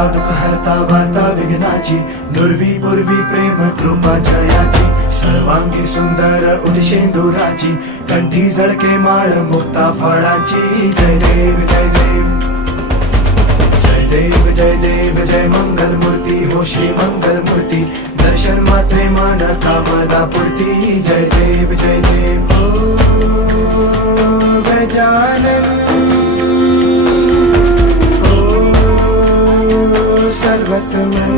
हरता दुःख हरता वार्ता विघ्नाची, दुर्वी पूर्वी प्रेम कृपा जयाची, सर्वांगी सुंदर उदिशेंदुराची, कंठी झळके माळ मुक्ता फळाची. जय देव जय देव जय देव जय देव जय मंगल मूर्ती हो श्री मंगल मूर्ती, दर्शन मात्रे मन कामना पूर्ती. जय देव जय देव ओ गजानन ओ सर्वतमन